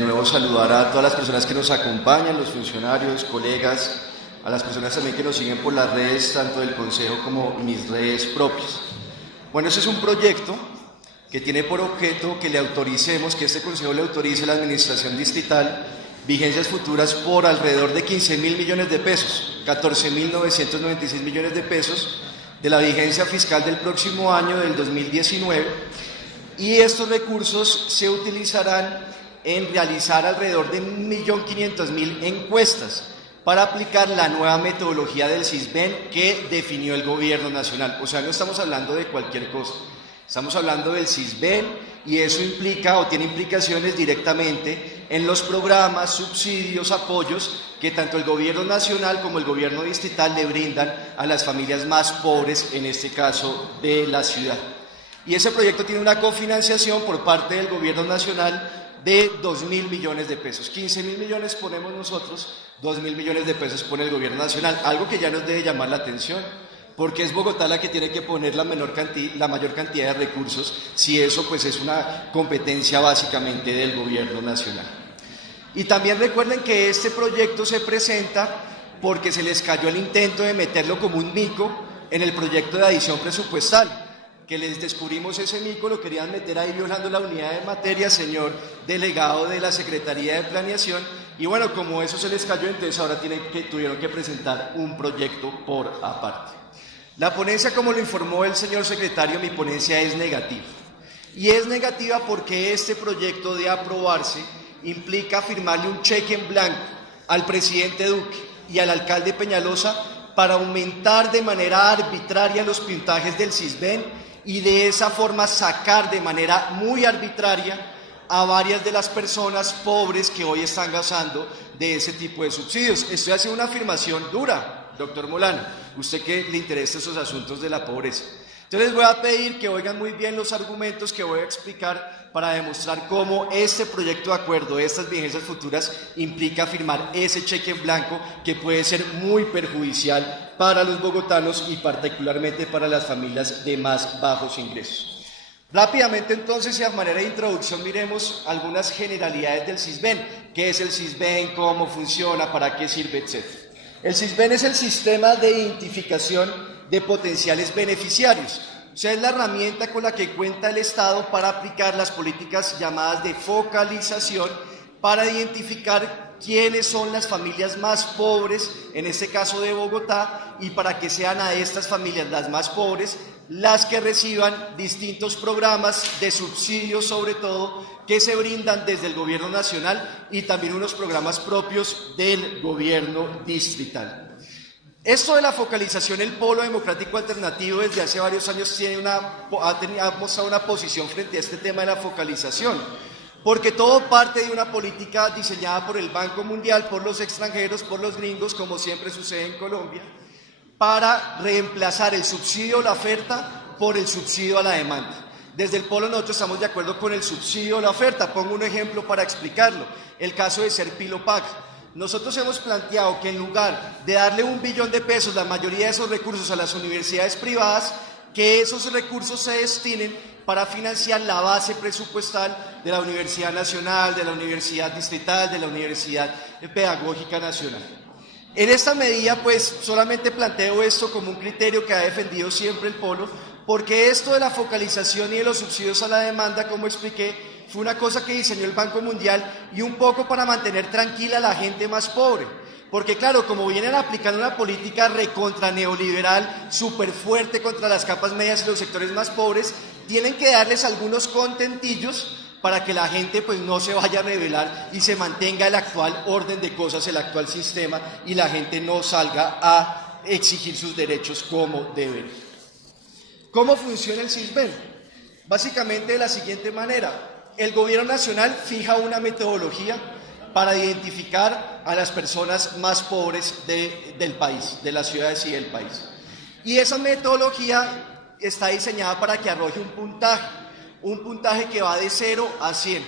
De nuevo saludar a todas las personas que nos acompañan, los funcionarios, colegas, a las personas también que nos siguen por las redes, tanto del Consejo como mis redes propias. Bueno, este es un proyecto que tiene por objeto que le autoricemos, que este Consejo le autorice a la Administración Distrital vigencias futuras por alrededor de 15.000 millones de pesos, 14.996 millones de pesos de la vigencia fiscal del próximo año, del 2019, y estos recursos se utilizarán en realizar alrededor de 1.500.000 encuestas para aplicar la nueva metodología del SISBEN que definió el Gobierno Nacional. O sea, no estamos hablando de cualquier cosa, estamos hablando del SISBEN, y eso implica o tiene implicaciones directamente en los programas, subsidios, apoyos que tanto el Gobierno Nacional como el Gobierno Distrital le brindan a las familias más pobres, en este caso de la ciudad. Y ese proyecto tiene una cofinanciación por parte del Gobierno Nacional de 2.000 millones de pesos. 15.000 millones ponemos nosotros, 2.000 millones de pesos pone el Gobierno Nacional, algo que ya nos debe llamar la atención, porque es Bogotá la que tiene que poner la mayor cantidad de recursos, si eso pues es una competencia básicamente del Gobierno Nacional. Y también recuerden que este proyecto se presenta porque se les cayó el intento de meterlo como un mico en el proyecto de adición presupuestal, que les descubrimos ese mico, lo querían meter ahí violando la unidad de materia, señor delegado de la Secretaría de Planeación, y bueno, como eso se les cayó, entonces ahora tuvieron que presentar un proyecto por aparte. La ponencia, como lo informó el señor secretario, mi ponencia es negativa, y es negativa porque este proyecto, de aprobarse, implica firmarle un cheque en blanco al presidente Duque y al alcalde Peñalosa para aumentar de manera arbitraria los puntajes del SISBEN y de esa forma sacar de manera muy arbitraria a varias de las personas pobres que hoy están gozando de ese tipo de subsidios. Estoy haciendo una afirmación dura, doctor Molano, usted que le interesa esos asuntos de la pobreza. Entonces les voy a pedir que oigan muy bien los argumentos que voy a explicar para demostrar cómo este proyecto de acuerdo, estas vigencias futuras, implica firmar ese cheque en blanco que puede ser muy perjudicial para los bogotanos y particularmente para las familias de más bajos ingresos. Rápidamente entonces, y a manera de introducción, miremos algunas generalidades del SISBEN. ¿Qué es el SISBEN? ¿Cómo funciona? ¿Para qué sirve? Etcétera. El SISBEN es el sistema de identificación de potenciales beneficiarios. O sea, es la herramienta con la que cuenta el Estado para aplicar las políticas llamadas de focalización para identificar quiénes son las familias más pobres, en este caso de Bogotá, y para que sean a estas familias, las más pobres, las que reciban distintos programas de subsidios, sobre todo, que se brindan desde el Gobierno Nacional y también unos programas propios del Gobierno Distrital. Esto de la focalización, el Polo Democrático Alternativo desde hace varios años ha mostrado una posición frente a este tema de la focalización, porque todo parte de una política diseñada por el Banco Mundial, por los extranjeros, por los gringos, como siempre sucede en Colombia, para reemplazar el subsidio a la oferta por el subsidio a la demanda. Desde el Polo nosotros estamos de acuerdo con el subsidio a la oferta. Pongo un ejemplo para explicarlo, el caso de Serpilopag. Nosotros hemos planteado que en lugar de darle 1 billón de pesos, la mayoría de esos recursos, a las universidades privadas, que esos recursos se destinen para financiar la base presupuestal de la Universidad Nacional, de la Universidad Distrital, de la Universidad Pedagógica Nacional. En esta medida, pues, solamente planteo esto como un criterio que ha defendido siempre el Polo, porque esto de la focalización y de los subsidios a la demanda, como expliqué, fue una cosa que diseñó el Banco Mundial y un poco para mantener tranquila a la gente más pobre. Porque claro, como vienen aplicando una política recontra neoliberal, súper fuerte contra las capas medias y los sectores más pobres, tienen que darles algunos contentillos para que la gente pues no se vaya a rebelar y se mantenga el actual orden de cosas, el actual sistema, y la gente no salga a exigir sus derechos como deben. ¿Cómo funciona el SISBEN? Básicamente de la siguiente manera. El Gobierno Nacional fija una metodología para identificar a las personas más pobres del país, de las ciudades y del país. Y esa metodología está diseñada para que arroje un puntaje que va de 0 a 100.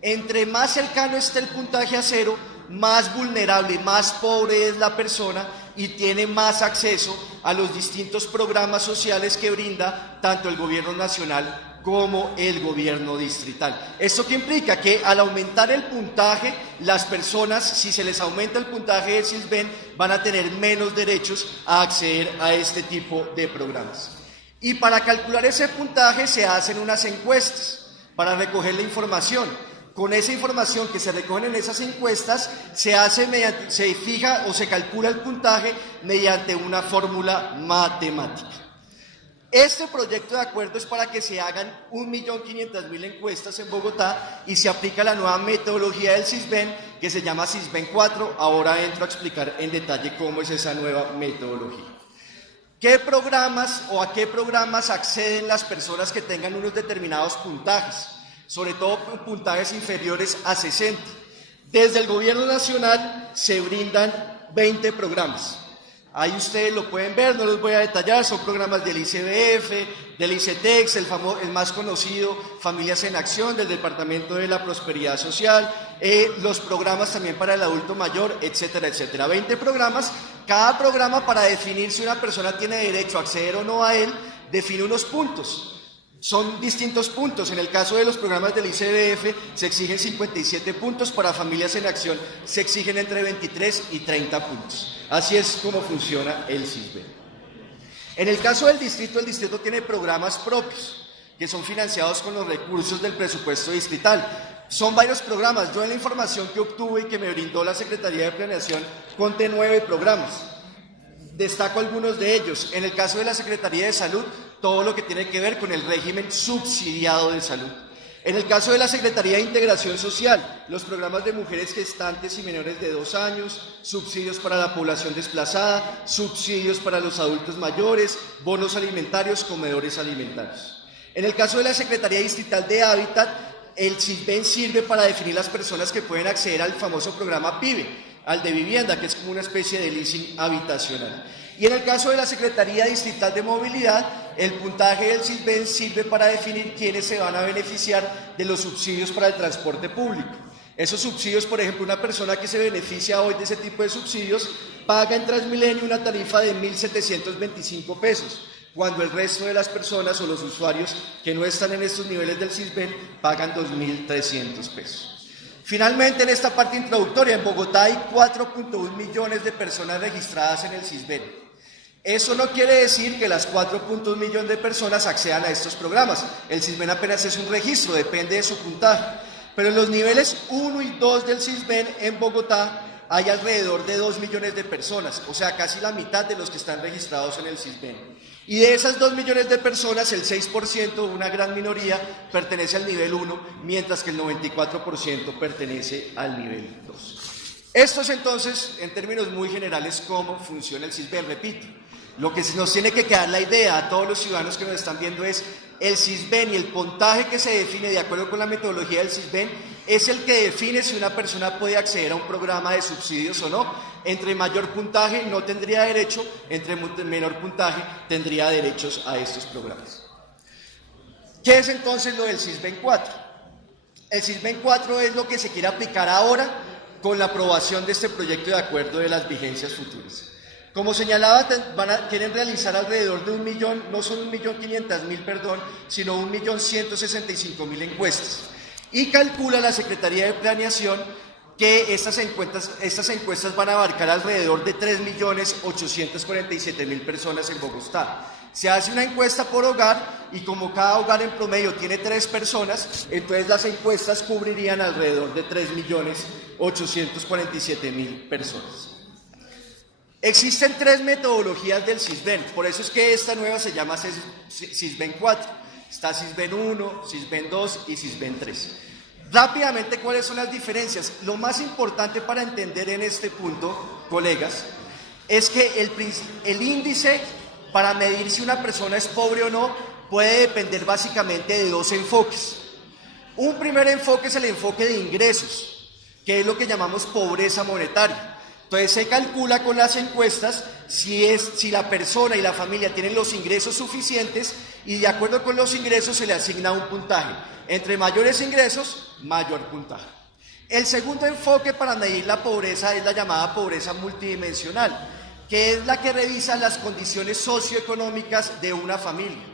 Entre más cercano esté el puntaje a 0, más vulnerable, más pobre es la persona y tiene más acceso a los distintos programas sociales que brinda tanto el Gobierno Nacional como el gobierno distrital. ¿Esto qué implica? Que al aumentar el puntaje, las personas, si se les aumenta el puntaje del Sisbén, van a tener menos derechos a acceder a este tipo de programas. Y para calcular ese puntaje se hacen unas encuestas para recoger la información. Con esa información que se recoge en esas encuestas, se fija o se calcula el puntaje mediante una fórmula matemática. Este proyecto de acuerdo es para que se hagan 1.500.000 encuestas en Bogotá y se aplica la nueva metodología del Sisbén que se llama Sisbén 4. Ahora entro a explicar en detalle cómo es esa nueva metodología. ¿Qué programas o a qué programas acceden las personas que tengan unos determinados puntajes? Sobre todo puntajes inferiores a 60. Desde el Gobierno Nacional se brindan 20 programas. Ahí ustedes lo pueden ver, no los voy a detallar, son programas del ICBF, del ICETEX, el más conocido, Familias en Acción, del Departamento de la Prosperidad Social, los programas también para el adulto mayor, etcétera, etcétera. 20 programas, cada programa para definir si una persona tiene derecho a acceder o no a él, define unos puntos. Son distintos puntos. En el caso de los programas del ICBF se exigen 57 puntos, para Familias en Acción se exigen entre 23 y 30 puntos. Así es como funciona el Sisbén. En el caso del distrito, el distrito tiene programas propios que son financiados con los recursos del presupuesto distrital. Son varios programas. Yo en la información que obtuve y que me brindó la Secretaría de Planeación conté 9 programas. Destaco algunos de ellos. En el caso de la Secretaría de Salud, todo lo que tiene que ver con el régimen subsidiado de salud. En el caso de la Secretaría de Integración Social, los programas de mujeres gestantes y menores de 2 años, subsidios para la población desplazada, subsidios para los adultos mayores, bonos alimentarios, comedores alimentarios. En el caso de la Secretaría Distrital de Hábitat, el Sisbén sirve para definir las personas que pueden acceder al famoso programa PIBE, al de vivienda, que es como una especie de leasing habitacional. Y en el caso de la Secretaría Distrital de Movilidad, el puntaje del Sisbén sirve para definir quiénes se van a beneficiar de los subsidios para el transporte público. Esos subsidios, por ejemplo, una persona que se beneficia hoy de ese tipo de subsidios paga en Transmilenio una tarifa de 1.725 pesos, cuando el resto de las personas o los usuarios que no están en estos niveles del Sisbén pagan 2.300 pesos. Finalmente, en esta parte introductoria, en Bogotá hay 4.1 millones de personas registradas en el Sisbén. Eso no quiere decir que las 4.1 millones de personas accedan a estos programas. El Sisbén apenas es un registro, depende de su puntaje. Pero en los niveles 1 y 2 del Sisbén en Bogotá hay alrededor de 2 millones de personas, o sea, casi la mitad de los que están registrados en el Sisbén. Y de esas 2 millones de personas, el 6%, una gran minoría, pertenece al nivel 1, mientras que el 94% pertenece al nivel 2. Esto es entonces, en términos muy generales, cómo funciona el Sisbén. Repito, lo que nos tiene que quedar la idea a todos los ciudadanos que nos están viendo es el Sisbén y el puntaje que se define de acuerdo con la metodología del Sisbén es el que define si una persona puede acceder a un programa de subsidios o no. Entre mayor puntaje no tendría derecho, entre menor puntaje tendría derechos a estos programas. ¿Qué es entonces lo del Sisbén 4? El Sisbén 4 es lo que se quiere aplicar ahora con la aprobación de este proyecto de acuerdo de las vigencias futuras. Como señalaba, quieren realizar alrededor de 1 millón, no son 1.500.000, perdón, sino 1.165.000 encuestas. Y calcula la Secretaría de Planeación que estas encuestas van a abarcar alrededor de 3.847.000 personas en Bogotá. Se hace una encuesta por hogar y como cada hogar en promedio tiene 3 personas, entonces las encuestas cubrirían alrededor de 3.847.000 personas. Existen 3 metodologías del Sisbén, por eso es que esta nueva se llama Sisbén 4. Está Sisbén 1, Sisbén 2 y Sisbén 3. Rápidamente, ¿cuáles son las diferencias? Lo más importante para entender en este punto, colegas, es que el índice para medir si una persona es pobre o no puede depender básicamente de 2 enfoques. Un primer enfoque es el enfoque de ingresos, que es lo que llamamos pobreza monetaria. Entonces se calcula con las encuestas si la persona y la familia tienen los ingresos suficientes y de acuerdo con los ingresos se le asigna un puntaje. Entre mayores ingresos, mayor puntaje. El segundo enfoque para medir la pobreza es la llamada pobreza multidimensional, que es la que revisa las condiciones socioeconómicas de una familia.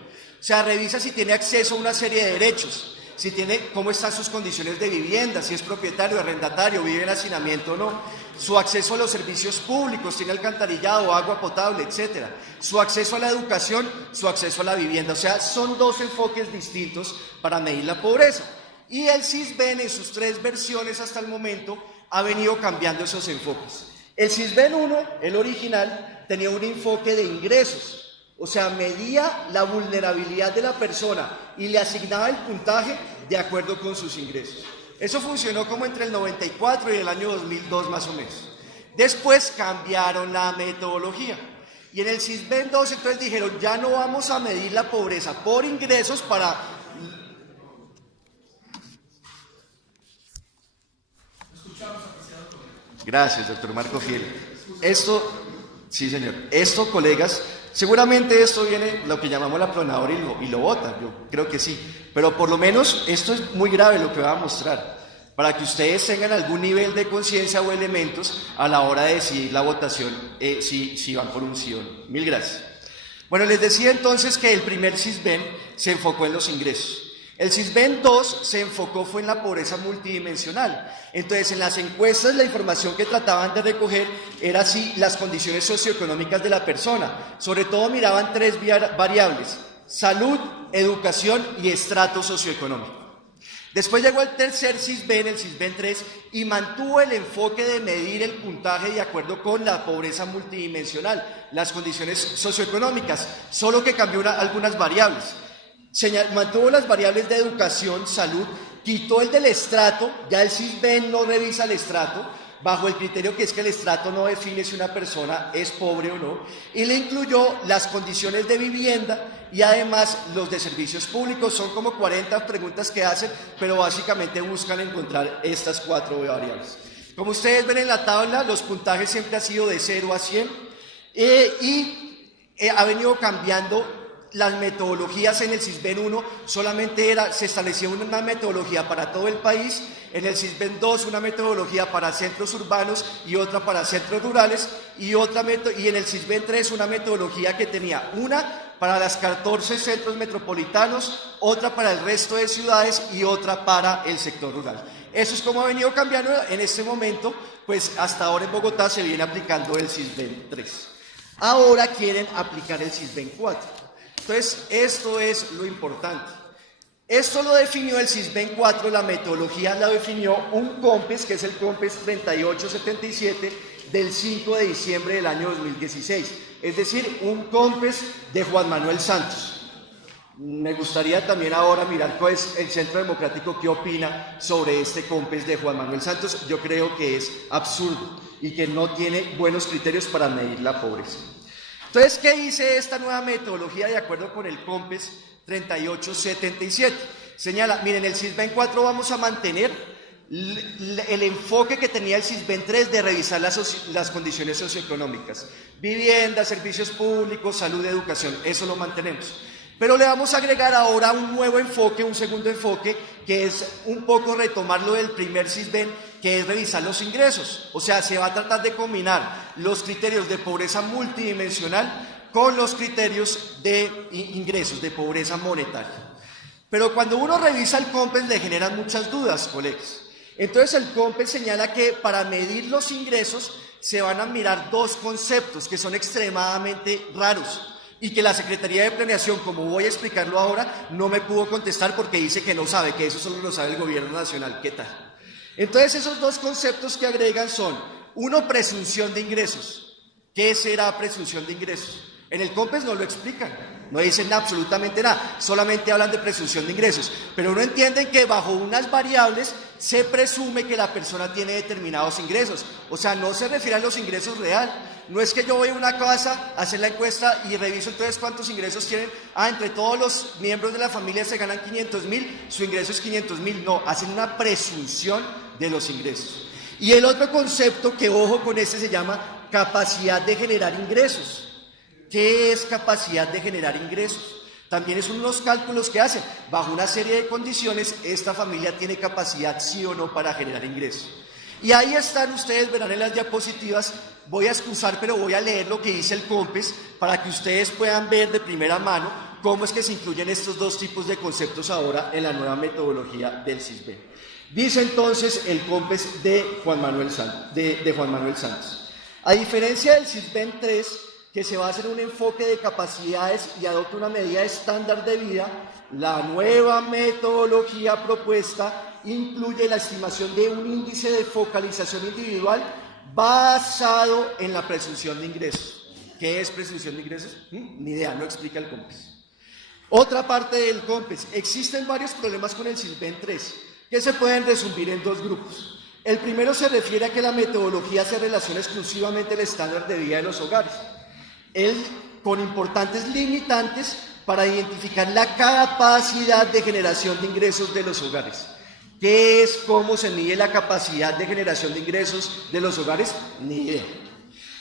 O sea, revisa si tiene acceso a una serie de derechos, si tiene, cómo están sus condiciones de vivienda, si es propietario, arrendatario, vive en hacinamiento o no, su acceso a los servicios públicos, tiene alcantarillado, agua potable, etcétera, su acceso a la educación, su acceso a la vivienda. O sea, son dos enfoques distintos para medir la pobreza. Y el CISBEN en sus 3 versiones hasta el momento ha venido cambiando esos enfoques. El CISBEN 1, el original, tenía un enfoque de ingresos. O sea, medía la vulnerabilidad de la persona y le asignaba el puntaje de acuerdo con sus ingresos. Eso funcionó como entre el 94 y el año 2002 más o menos. Después cambiaron la metodología. Y en el CISBEN 2 entonces dijeron, ya no vamos a medir la pobreza por ingresos para... Gracias, doctor Marco Fiel. Sí, señor. Esto, colegas, seguramente esto viene, lo que llamamos la planadora y lo vota, yo creo que sí. Pero por lo menos esto es muy grave lo que va a mostrar, para que ustedes tengan algún nivel de conciencia o elementos a la hora de decidir la votación, si van por un sí o no. Mil gracias. Bueno, les decía entonces que el primer CISBEN se enfocó en los ingresos. El CISBEN 2 se enfocó fue en la pobreza multidimensional. Entonces, en las encuestas, la información que trataban de recoger era así las condiciones socioeconómicas de la persona. Sobre todo miraban 3 variables: salud, educación y estrato socioeconómico. Después llegó el tercer CISBEN, el CISBEN 3, y mantuvo el enfoque de medir el puntaje de acuerdo con la pobreza multidimensional, las condiciones socioeconómicas, solo que cambió algunas variables. Mantuvo las variables de educación, salud, quitó el del estrato, ya el CISBEN no revisa el estrato, bajo el criterio que es que el estrato no define si una persona es pobre o no, y le incluyó las condiciones de vivienda y además los de servicios públicos. Son como 40 preguntas que hacen, pero básicamente buscan encontrar estas 4 variables. Como ustedes ven en la tabla, los puntajes siempre han sido de 0 a 100 ha venido cambiando. Las metodologías en el CISBEN 1 solamente se establecía una metodología para todo el país, en el CISBEN 2 una metodología para centros urbanos y otra para centros rurales, y en el CISBEN 3 una metodología que tenía una para las 14 centros metropolitanos, otra para el resto de ciudades y otra para el sector rural. Eso es como ha venido cambiando en este momento, pues hasta ahora en Bogotá se viene aplicando el CISBEN 3. Ahora quieren aplicar el CISBEN 4. Entonces, esto es lo importante. Esto lo definió el CISBEN 4, la metodología la definió un COMPES, que es el COMPES 3877 del 5 de diciembre del año 2016. Es decir, un COMPES de Juan Manuel Santos. Me gustaría también ahora mirar cuál es el Centro Democrático qué opina sobre este COMPES de Juan Manuel Santos. Yo creo que es absurdo y que no tiene buenos criterios para medir la pobreza. Entonces, ¿qué dice esta nueva metodología de acuerdo con el COMPES 3877? Señala, miren, el CISBEN 4 vamos a mantener el enfoque que tenía el CISBEN 3 de revisar las condiciones socioeconómicas, vivienda, servicios públicos, salud, educación, eso lo mantenemos. Pero le vamos a agregar ahora un nuevo enfoque, un segundo enfoque, que es un poco retomar lo del primer CISBEN, que es revisar los ingresos. O sea, se va a tratar de combinar los criterios de pobreza multidimensional con los criterios de ingresos, de pobreza monetaria. Pero cuando uno revisa el COMPES le generan muchas dudas, colegas. Entonces el COMPES señala que para medir los ingresos se van a mirar 2 conceptos que son extremadamente raros y que la Secretaría de Planeación, como voy a explicarlo ahora, no me pudo contestar porque dice que no sabe, que eso solo lo sabe el Gobierno Nacional. ¿Qué tal? Entonces esos 2 conceptos que agregan son, uno, presunción de ingresos. ¿Qué será presunción de ingresos? En el COMPES no lo explican, no dicen absolutamente nada, solamente hablan de presunción de ingresos, pero uno entiende que bajo unas variables se presume que la persona tiene determinados ingresos, o sea, no se refiere a los ingresos reales. No es que yo voy a una casa a hacer la encuesta y reviso entonces cuántos ingresos tienen. Entre todos los miembros de la familia se ganan 500.000, su ingreso es 500.000. No, hacen una presunción de los ingresos. Y el otro concepto que, ojo con este, se llama capacidad de generar ingresos. ¿Qué es capacidad de generar ingresos? También es unos cálculos que hacen. Bajo una serie de condiciones, esta familia tiene capacidad, sí o no, para generar ingresos. Y ahí están, ustedes verán en las diapositivas, voy a excusar, pero voy a leer lo que dice el COMPES para que ustedes puedan ver de primera mano cómo es que se incluyen estos dos tipos de conceptos ahora en la nueva metodología del CISBEN. Dice entonces el COMPES de Juan Manuel Santos. A diferencia del CISBEN 3, que se basa en un enfoque de capacidades y adopta una medida estándar de vida, la nueva metodología propuesta incluye la estimación de un índice de focalización individual basado en la presunción de ingresos. ¿Qué es presunción de ingresos? Ni idea, no explica el COMPES. Otra parte del COMPES: existen varios problemas con el CISBEN 3, que se pueden resumir en dos grupos. El primero se refiere a que la metodología se relaciona exclusivamente al estándar de vida de los hogares, con importantes limitantes para identificar la capacidad de generación de ingresos de los hogares. ¿Qué es? ¿Cómo se mide la capacidad de generación de ingresos de los hogares? Ni idea.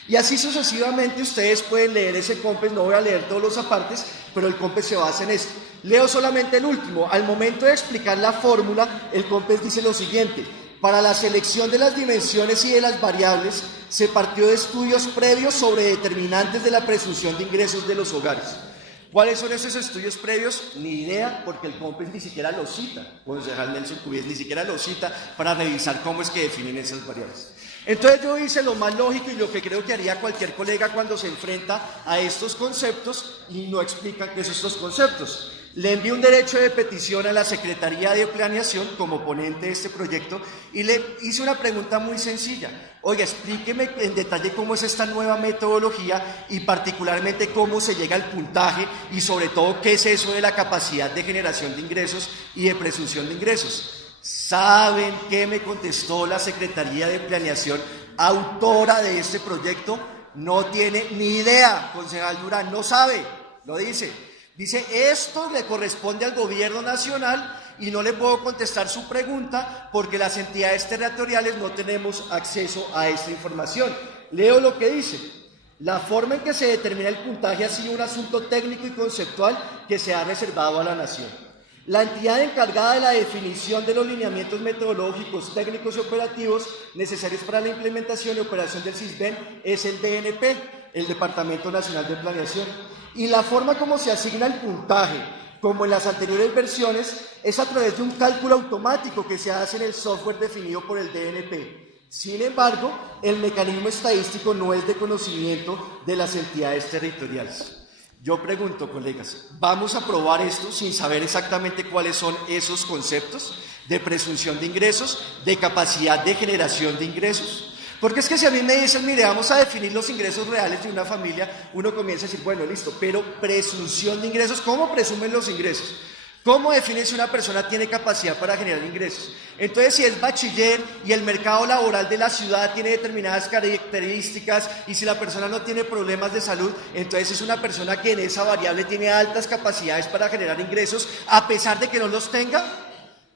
Y así sucesivamente ustedes pueden leer ese COMPES, no voy a leer todos los apartes, pero el COMPES se basa en esto. Leo solamente el último. Al momento de explicar la fórmula, el COMPES dice lo siguiente: para la selección de las dimensiones y de las variables, se partió de estudios previos sobre determinantes de la presunción de ingresos de los hogares. ¿Cuáles son esos estudios previos? Ni idea, porque el COMPES ni siquiera lo cita, concejal Nelson Cubies, ni siquiera lo cita para revisar cómo es que definen esas variables. Entonces yo hice lo más lógico y lo que creo que haría cualquier colega cuando se enfrenta a estos conceptos y no explica qué son estos conceptos. Le envié un derecho de petición a la Secretaría de Planeación como ponente de este proyecto y le hice una pregunta muy sencilla. Oiga, explíqueme en detalle cómo es esta nueva metodología y particularmente cómo se llega al puntaje y sobre todo qué es eso de la capacidad de generación de ingresos y de presunción de ingresos. ¿Saben qué me contestó la Secretaría de Planeación, autora de este proyecto? No tiene ni idea, concejal Durán, no sabe, lo dice. Dice, esto le corresponde al gobierno nacional y no le puedo contestar su pregunta porque las entidades territoriales no tenemos acceso a esta información. Leo lo que dice: la forma en que se determina el puntaje ha sido un asunto técnico y conceptual que se ha reservado a la nación. La entidad encargada de la definición de los lineamientos metodológicos, técnicos y operativos necesarios para la implementación y operación del CISBEN es el DNP, el Departamento Nacional de Planeación. Y la forma como se asigna el puntaje, como en las anteriores versiones, es a través de un cálculo automático que se hace en el software definido por el DNP. Sin embargo, el mecanismo estadístico no es de conocimiento de las entidades territoriales. Yo pregunto, colegas, ¿vamos a aprobar esto sin saber exactamente cuáles son esos conceptos de presunción de ingresos, de capacidad de generación de ingresos? Porque es que si a mí me dicen, mire, vamos a definir los ingresos reales de una familia, uno comienza a decir, bueno, listo, pero presunción de ingresos, ¿cómo presumen los ingresos? ¿Cómo define si una persona tiene capacidad para generar ingresos? Entonces, si es bachiller y el mercado laboral de la ciudad tiene determinadas características y si la persona no tiene problemas de salud, entonces es una persona que en esa variable tiene altas capacidades para generar ingresos a pesar de que no los tenga.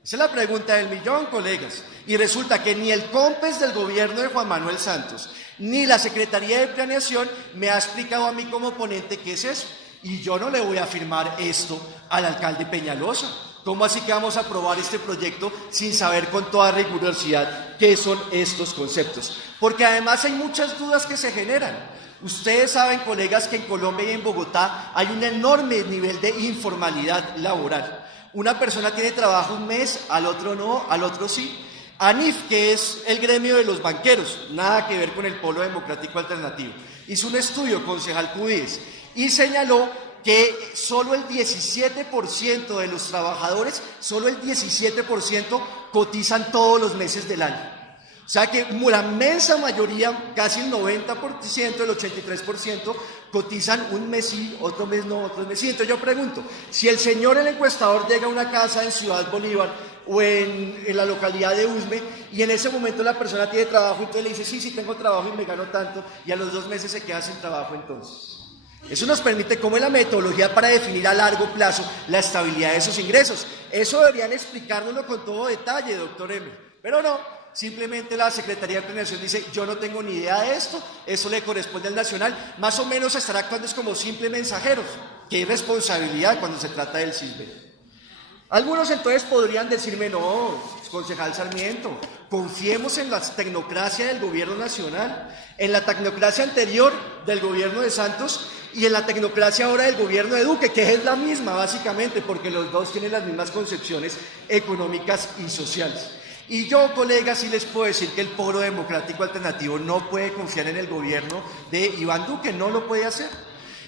Esa es la pregunta del millón, colegas. Y resulta que ni el COMPES del gobierno de Juan Manuel Santos, ni la Secretaría de Planeación me ha explicado a mí como ponente qué es eso. Y yo no le voy a firmar esto al alcalde Peñalosa. ¿Cómo así que vamos a aprobar este proyecto sin saber con toda rigurosidad qué son estos conceptos? Porque además hay muchas dudas que se generan. Ustedes saben, colegas, que en Colombia y en Bogotá hay un enorme nivel de informalidad laboral. Una persona tiene trabajo un mes, al otro no, al otro sí. ANIF, que es el gremio de los banqueros, nada que ver con el Polo Democrático Alternativo, hizo un estudio, concejal Cubides, y señaló que solo el 17% de los trabajadores, solo el 17% cotizan todos los meses del año. O sea que la inmensa mayoría, casi el 90%, el 83%, cotizan un mes sí, otro mes no, otro mes sí. Entonces yo pregunto, si el señor, el encuestador, llega a una casa en Ciudad Bolívar o en la localidad de Usme y en ese momento la persona tiene trabajo, entonces le dice, sí, tengo trabajo y me gano tanto, y a los 2 meses se queda sin trabajo entonces. Eso nos permite, como es la metodología para definir a largo plazo la estabilidad de esos ingresos. Eso deberían explicárnoslo con todo detalle, doctor M. Pero no, simplemente la Secretaría de Planeación dice, yo no tengo ni idea de esto, eso le corresponde al Nacional. Más o menos estará actuando como simples mensajeros. Qué irresponsabilidad cuando se trata del CISBEN. Algunos entonces podrían decirme, no, concejal Sarmiento, confiemos en la tecnocracia del gobierno nacional, en la tecnocracia anterior del gobierno de Santos y en la tecnocracia ahora del gobierno de Duque, que es la misma básicamente, porque los dos tienen las mismas concepciones económicas y sociales. Y yo, colegas, sí les puedo decir que el Polo Democrático Alternativo no puede confiar en el gobierno de Iván Duque, no lo puede hacer.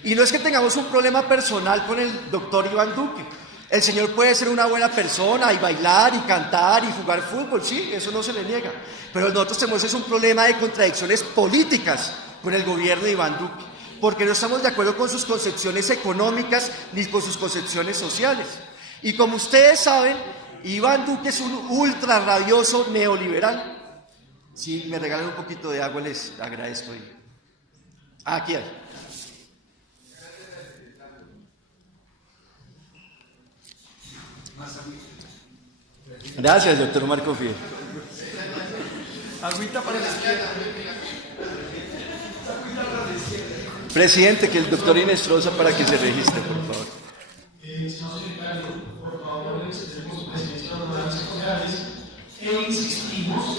Y no es que tengamos un problema personal con el doctor Iván Duque. El señor puede ser una buena persona y bailar y cantar y jugar fútbol, sí, eso no se le niega. Pero nosotros tenemos un problema de contradicciones políticas con el gobierno de Iván Duque, porque no estamos de acuerdo con sus concepciones económicas ni con sus concepciones sociales. Y como ustedes saben, Iván Duque es un ultra rabioso neoliberal. Si me regalan un poquito de agua, les agradezco. Aquí hay. Gracias, doctor Marco Fiel. Agüita para la izquierda. Presidente, que el doctor Inestrosa para que se registre, por favor. Señor secretario, por favor, expresemos su presencia en los órganos secundarios e insistimos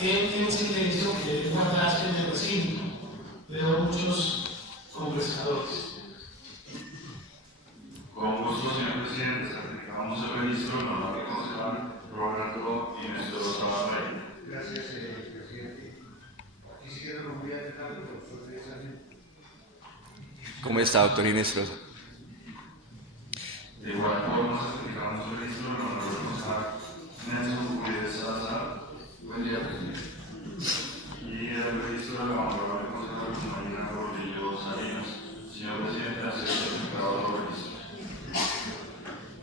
en el silencio que debe guardarse en el recinto. Veo muchos conversadores. Con gusto, señor presidente, certificamos el registro en honor al concejal Roberto Inestrosa Barrera. Gracias, presidente. Quisiera romper el cambio, profesor de Sarmiento. ¿Cómo está, doctor Inestrosa? De igual forma, certificamos el registro en honor al concejal Nelson Uribe Salazar. Buen día, presidente. Y el registro de la honorable concejal Marina Rodríguez Salinas. Señor presidente, hace el certificado de registro.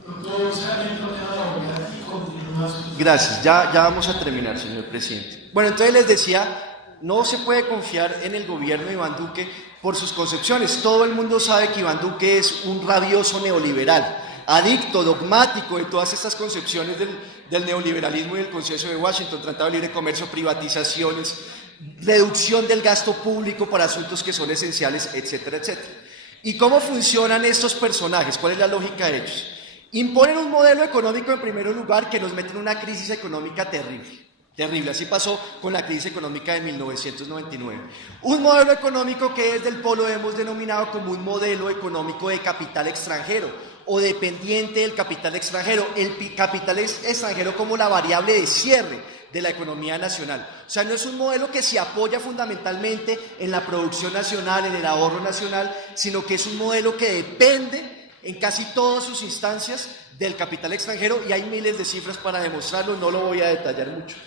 Doctor Sarmiento, te da la hora y continúa su... Gracias, ya vamos a terminar, señor presidente. Bueno, entonces les decía, no se puede confiar en el gobierno de Iván Duque por sus concepciones. Todo el mundo sabe que Iván Duque es un rabioso neoliberal, adicto, dogmático de todas estas concepciones del neoliberalismo y del Consenso de Washington, Tratado de Libre Comercio, privatizaciones, reducción del gasto público para asuntos que son esenciales, etcétera, etcétera. ¿Y cómo funcionan estos personajes? ¿Cuál es la lógica de ellos? Imponen un modelo económico en primer lugar que nos mete en una crisis económica terrible. Terrible, así pasó con la crisis económica de 1999. Un modelo económico que desde el Polo hemos denominado como un modelo económico de capital extranjero o dependiente del capital extranjero, el capital extranjero como la variable de cierre de la economía nacional. O sea, no es un modelo que se apoya fundamentalmente en la producción nacional, en el ahorro nacional, sino que es un modelo que depende en casi todas sus instancias del capital extranjero, y hay miles de cifras para demostrarlo, no lo voy a detallar mucho.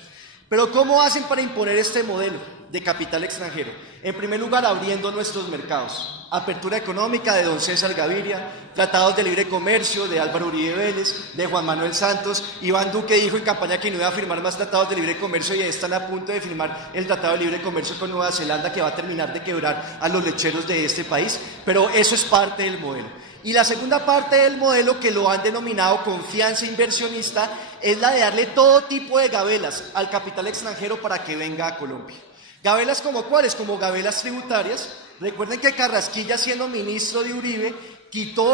Pero ¿cómo hacen para imponer este modelo de capital extranjero? En primer lugar, abriendo nuestros mercados. Apertura económica de don César Gaviria, tratados de libre comercio de Álvaro Uribe Vélez, de Juan Manuel Santos. Iván Duque dijo en campaña que no iba a firmar más tratados de libre comercio y están a punto de firmar el tratado de libre comercio con Nueva Zelanda, que va a terminar de quebrar a los lecheros de este país. Pero eso es parte del modelo. Y la segunda parte del modelo, que lo han denominado confianza inversionista, es la de darle todo tipo de gabelas al capital extranjero para que venga a Colombia. Gabelas como cuáles, como gabelas tributarias. Recuerden que Carrasquilla, siendo ministro de Uribe,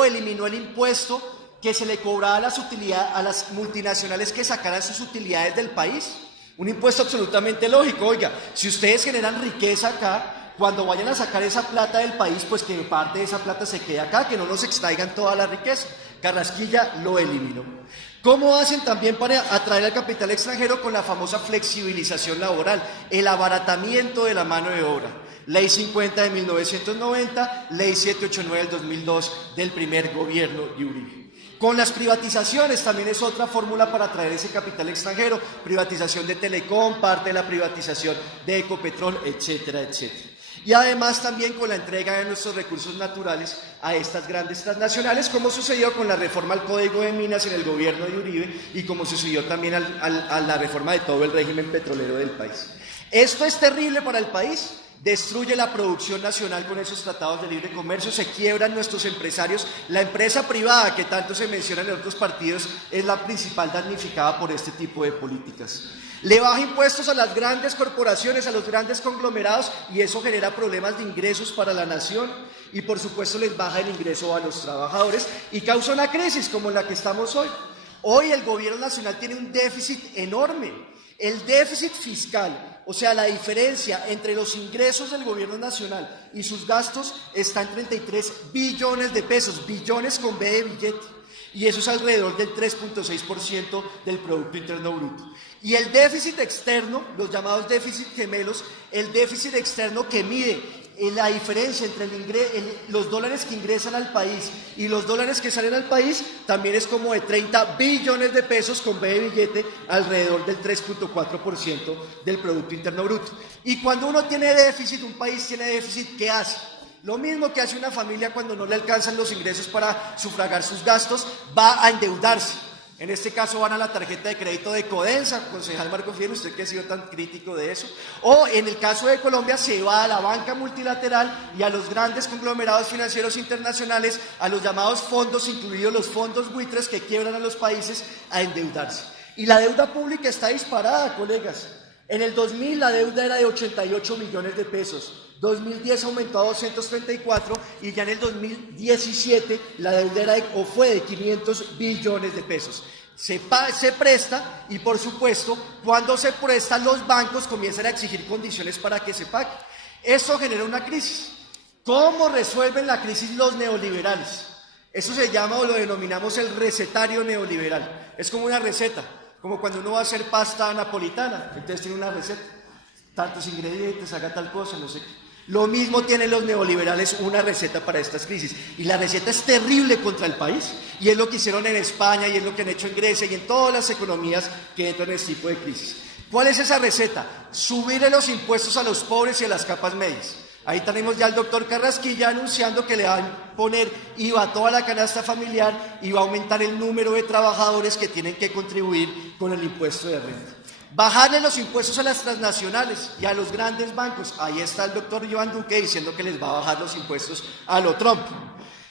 eliminó el impuesto que se le cobraba a las multinacionales que sacaran sus utilidades del país. Un impuesto absolutamente lógico. Oiga, si ustedes generan riqueza acá, cuando vayan a sacar esa plata del país, pues que parte de esa plata se quede acá, que no nos extraigan toda la riqueza. Carrasquilla lo eliminó. ¿Cómo hacen también para atraer al capital extranjero? Con la famosa flexibilización laboral, el abaratamiento de la mano de obra. Ley 50 de 1990, Ley 789 del 2002 del primer gobierno de Uribe. Con las privatizaciones también es otra fórmula para atraer ese capital extranjero. Privatización de Telecom, parte de la privatización de Ecopetrol, etcétera, etcétera. Y además también con la entrega de nuestros recursos naturales a estas grandes transnacionales, como sucedió con la reforma al Código de Minas en el gobierno de Uribe y como sucedió también a la reforma de todo el régimen petrolero del país. Esto es terrible para el país. Destruye la producción nacional con esos tratados de libre comercio, se quiebran nuestros empresarios. La empresa privada, que tanto se menciona en otros partidos, es la principal damnificada por este tipo de políticas. Le baja impuestos a las grandes corporaciones, a los grandes conglomerados, y eso genera problemas de ingresos para la nación, y por supuesto les baja el ingreso a los trabajadores y causa una crisis como la que estamos hoy. Hoy el gobierno nacional tiene un déficit enorme. El déficit fiscal, o sea, la diferencia entre los ingresos del gobierno nacional y sus gastos, está en 33 billones de pesos, billones con B de billete, y eso es alrededor del 3.6% del Producto Interno Bruto. Y el déficit externo, los llamados déficit gemelos, el déficit externo que mide la diferencia entre los dólares que ingresan al país y los dólares que salen al país, también es como de 30 billones de pesos con B de billete, alrededor del 3.4% del Producto Interno Bruto. Y cuando uno tiene déficit, un país tiene déficit, ¿qué hace? Lo mismo que hace una familia cuando no le alcanzan los ingresos para sufragar sus gastos, va a endeudarse. En este caso van a la tarjeta de crédito de Codensa, concejal Marco Fidel, usted que ha sido tan crítico de eso, o en el caso de Colombia se va a la banca multilateral y a los grandes conglomerados financieros internacionales, a los llamados fondos, incluidos los fondos buitres que quiebran a los países, a endeudarse. Y la deuda pública está disparada, colegas. En el 2000 la deuda era de 88 millones de pesos. 2010 aumentó a 234 y ya en el 2017 la deuda era fue de 500 billones de pesos. Se presta y, por supuesto, cuando se presta, los bancos comienzan a exigir condiciones para que se pague. Esto genera una crisis. ¿Cómo resuelven la crisis los neoliberales? Eso se llama, o lo denominamos, el recetario neoliberal. Es como una receta, como cuando uno va a hacer pasta napolitana, entonces tiene una receta, tantos ingredientes, haga tal cosa, no sé qué. Lo mismo tienen los neoliberales, una receta para estas crisis. Y la receta es terrible contra el país. Y es lo que hicieron en España, y es lo que han hecho en Grecia, y en todas las economías que entran en este tipo de crisis. ¿Cuál es esa receta? Subirle los impuestos a los pobres y a las capas medias. Ahí tenemos ya al doctor Carrasquilla anunciando que le van a poner IVA a toda la canasta familiar y va a aumentar el número de trabajadores que tienen que contribuir con el impuesto de renta. Bajarle los impuestos a las transnacionales y a los grandes bancos. Ahí está el doctor Iván Duque diciendo que les va a bajar los impuestos a lo Trump.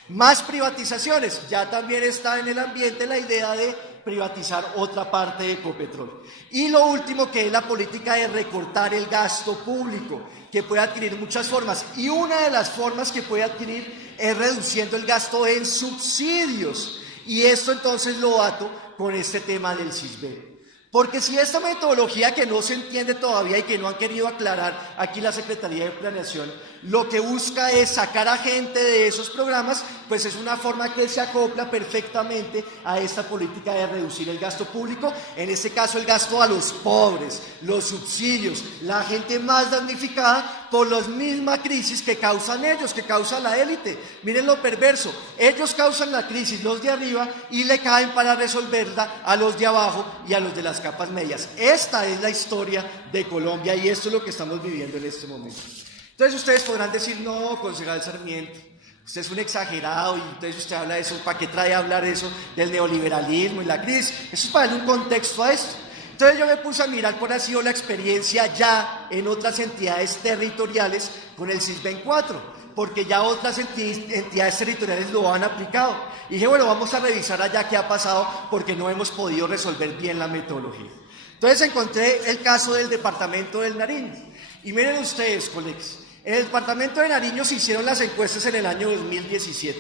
Más privatizaciones. Ya también está en el ambiente la idea de privatizar otra parte de Ecopetrol. Y lo último, que es la política de recortar el gasto público, que puede adquirir muchas formas. Y una de las formas que puede adquirir es reduciendo el gasto en subsidios. Y esto entonces lo ato con este tema del CISBEN. Porque si esta metodología que no se entiende todavía y que no han querido aclarar aquí la Secretaría de Planeación, lo que busca es sacar a gente de esos programas, pues es una forma que se acopla perfectamente a esta política de reducir el gasto público, en este caso el gasto a los pobres, los subsidios, la gente más damnificada por la misma crisis que causan ellos, que causa la élite. Miren lo perverso, ellos causan la crisis, los de arriba, y le caen para resolverla a los de abajo y a los de las capas medias. Esta es la historia de Colombia y esto es lo que estamos viviendo en este momento. Entonces ustedes podrán decir, no, concejal Sarmiento, usted es un exagerado y entonces usted habla de eso, ¿para qué trae a hablar eso del neoliberalismo y la crisis? Eso es para darle un contexto a esto. Entonces yo me puse a mirar cuál ha sido la experiencia ya en otras entidades territoriales con el CISBEN 4, porque ya otras entidades territoriales lo han aplicado. Y dije, bueno, vamos a revisar allá qué ha pasado porque no hemos podido resolver bien la metodología. Entonces encontré el caso del departamento del Nariño. Y miren ustedes, colegas, en el departamento de Nariño se hicieron las encuestas en el año 2017.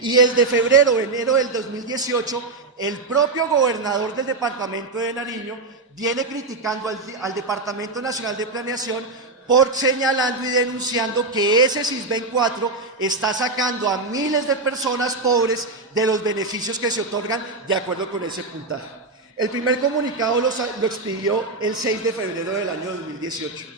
Y desde febrero, enero del 2018, el propio gobernador del departamento de Nariño viene criticando al Departamento Nacional de Planeación por señalando y denunciando que ese CISBEN 4 está sacando a miles de personas pobres de los beneficios que se otorgan de acuerdo con ese puntaje. El primer comunicado lo expidió el 6 de febrero del año 2018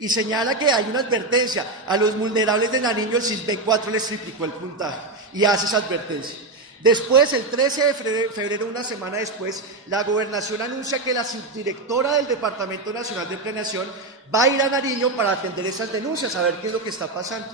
y señala que hay una advertencia a los vulnerables de Nariño. El CISBEN 4 les triplicó el puntaje y hace esa advertencia. Después, el 13 de febrero, una semana después, la gobernación anuncia que la subdirectora del Departamento Nacional de Planeación va a ir a Nariño para atender esas denuncias, a ver qué es lo que está pasando.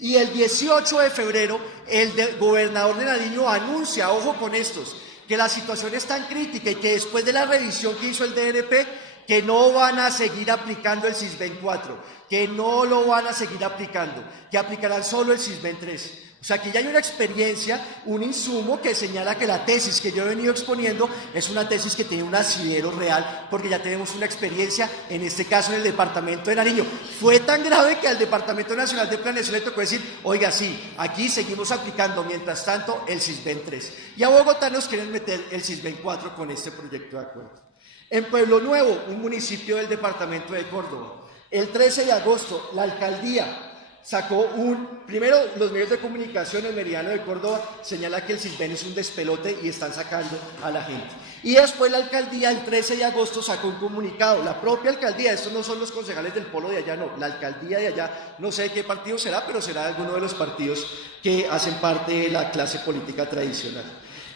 Y el 18 de febrero, el gobernador de Nariño anuncia, ojo con estos, que la situación es tan crítica y que después de la revisión que hizo el DNP, que no van a seguir aplicando el CISBEN 4, que no lo van a seguir aplicando, que aplicarán solo el CISBEN 3. O sea, aquí ya hay una experiencia, un insumo que señala que la tesis que yo he venido exponiendo es una tesis que tiene un asidero real, porque ya tenemos una experiencia, en este caso en el departamento de Nariño. Fue tan grave que al Departamento Nacional de Planeación le tocó decir, oiga, sí, aquí seguimos aplicando, mientras tanto, el SISBEN 3. Y a Bogotá nos quieren meter el SISBEN 4 con este proyecto de acuerdo. En Pueblo Nuevo, un municipio del departamento de Córdoba, el 13 de agosto, la alcaldía sacó primero los medios de comunicación, el Meridiano de Córdoba señala que el SISBEN es un despelote y están sacando a la gente. Y después la alcaldía el 13 de agosto sacó un comunicado, la propia alcaldía, estos no son los concejales del polo de allá, no, la alcaldía de allá, no sé de qué partido será, pero será de alguno de los partidos que hacen parte de la clase política tradicional.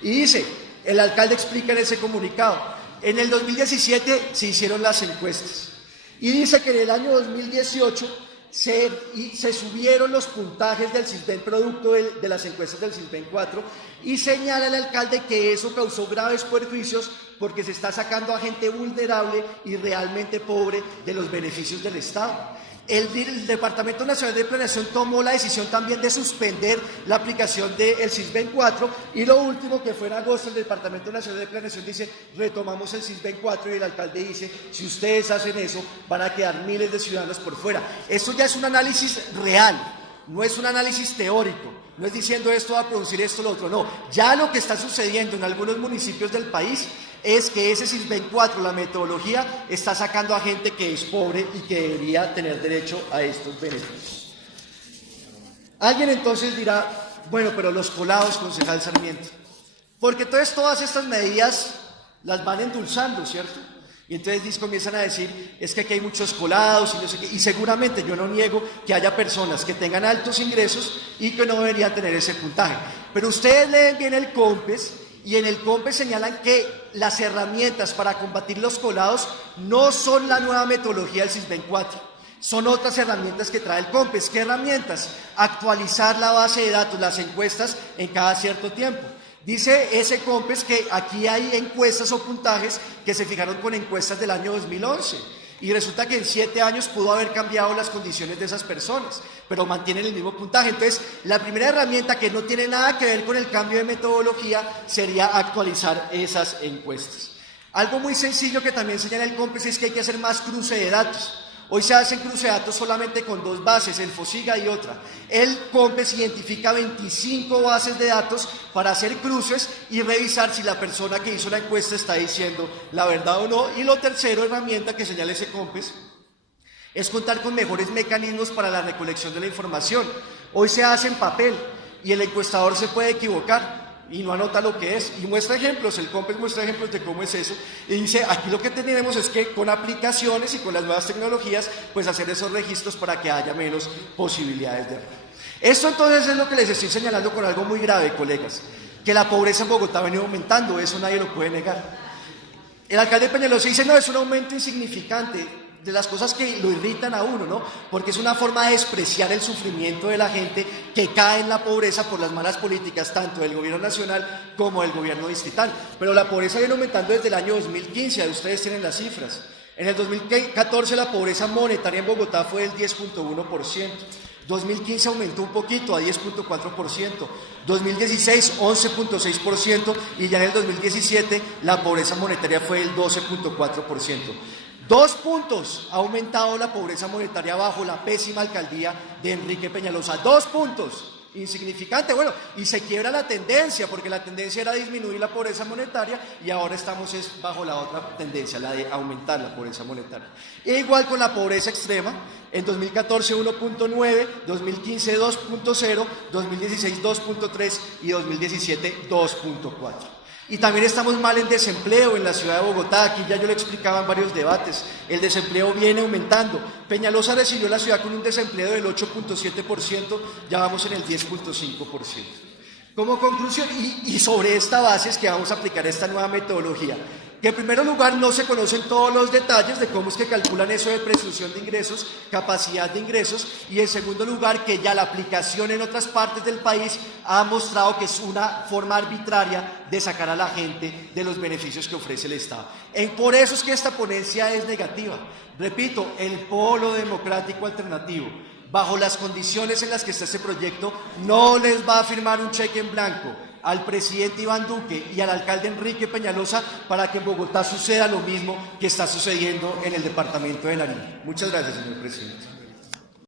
Y dice, el alcalde explica en ese comunicado, en el 2017 se hicieron las encuestas y dice que en el año 2018 se subieron los puntajes del SISBEN producto de las encuestas del SISBEN 4 y señala el alcalde que eso causó graves perjuicios porque se está sacando a gente vulnerable y realmente pobre de los beneficios del Estado. El Departamento Nacional de Planeación tomó la decisión también de suspender la aplicación del SISBEN 4 y lo último que fue en agosto el Departamento Nacional de Planeación dice retomamos el SISBEN 4 y el alcalde dice si ustedes hacen eso van a quedar miles de ciudadanos por fuera. Esto ya es un análisis real, no es un análisis teórico, no es diciendo esto va a producir esto o lo otro, no. Ya lo que está sucediendo en algunos municipios del país es que ese SISBEN 4, la metodología, está sacando a gente que es pobre y que debería tener derecho a estos beneficios. Alguien entonces dirá, bueno, pero los colados, concejal Sarmiento, porque entonces todas estas medidas las van endulzando, ¿cierto? Y entonces comienzan a decir, es que aquí hay muchos colados y no sé qué, y seguramente yo no niego que haya personas que tengan altos ingresos y que no deberían tener ese puntaje. Pero ustedes leen bien el COMPES, y en el COMPES señalan que las herramientas para combatir los colados no son la nueva metodología del SISBEN 4, son otras herramientas que trae el COMPES. ¿Qué herramientas? Actualizar la base de datos, las encuestas en cada cierto tiempo. Dice ese COMPES que aquí hay encuestas o puntajes que se fijaron con encuestas del año 2011. Y resulta que en 7 años pudo haber cambiado las condiciones de esas personas, pero mantienen el mismo puntaje. Entonces, la primera herramienta que no tiene nada que ver con el cambio de metodología sería actualizar esas encuestas. Algo muy sencillo que también señala el COMPES es que hay que hacer más cruce de datos. Hoy se hacen cruce de datos solamente con 2 bases, el FOSIGA y otra. El COMPES identifica 25 bases de datos para hacer cruces y revisar si la persona que hizo la encuesta está diciendo la verdad o no. Y lo tercero, herramienta que señala ese COMPES, es contar con mejores mecanismos para la recolección de la información. Hoy se hace en papel y el encuestador se puede equivocar y no anota lo que es, y muestra ejemplos, el COMPES muestra ejemplos de cómo es eso, y dice, aquí lo que tenemos es que con aplicaciones y con las nuevas tecnologías, pues hacer esos registros para que haya menos posibilidades de error. Esto entonces es lo que les estoy señalando con algo muy grave, colegas, que la pobreza en Bogotá ha venido aumentando, eso nadie lo puede negar. El alcalde Peñalosa dice, no, es un aumento insignificante, de las cosas que lo irritan a uno, ¿no? Porque es una forma de despreciar el sufrimiento de la gente que cae en la pobreza por las malas políticas tanto del gobierno nacional como del gobierno distrital. Pero la pobreza viene aumentando desde el año 2015, ustedes tienen las cifras. En el 2014 la pobreza monetaria en Bogotá fue del 10.1%. 2015 aumentó un poquito a 10.4%, 2016 11.6% y ya en el 2017 la pobreza monetaria fue del 12.4%. 2 puntos ha aumentado la pobreza monetaria bajo la pésima alcaldía de Enrique Peñalosa. 2 puntos, insignificante. Bueno, y se quiebra la tendencia, porque la tendencia era disminuir la pobreza monetaria y ahora estamos bajo la otra tendencia, la de aumentar la pobreza monetaria. E igual con la pobreza extrema, en 2014 1.9, 2015 2.0, 2016 2.3 y 2017 2.4. Y también estamos mal en desempleo en la ciudad de Bogotá, aquí ya yo lo explicaba en varios debates, el desempleo viene aumentando. Peñalosa recibió la ciudad con un desempleo del 8.7%, ya vamos en el 10.5%. Como conclusión, y sobre esta base es que vamos a aplicar esta nueva metodología, que en primer lugar no se conocen todos los detalles de cómo es que calculan eso de presunción de ingresos, capacidad de ingresos, y en segundo lugar que ya la aplicación en otras partes del país ha mostrado que es una forma arbitraria de sacar a la gente de los beneficios que ofrece el Estado. Por eso es que esta ponencia es negativa. Repito, el polo democrático alternativo bajo las condiciones en las que está este proyecto, no les va a firmar un cheque en blanco al presidente Iván Duque y al alcalde Enrique Peñalosa para que en Bogotá suceda lo mismo que está sucediendo en el departamento de Nariño. Muchas gracias, señor presidente.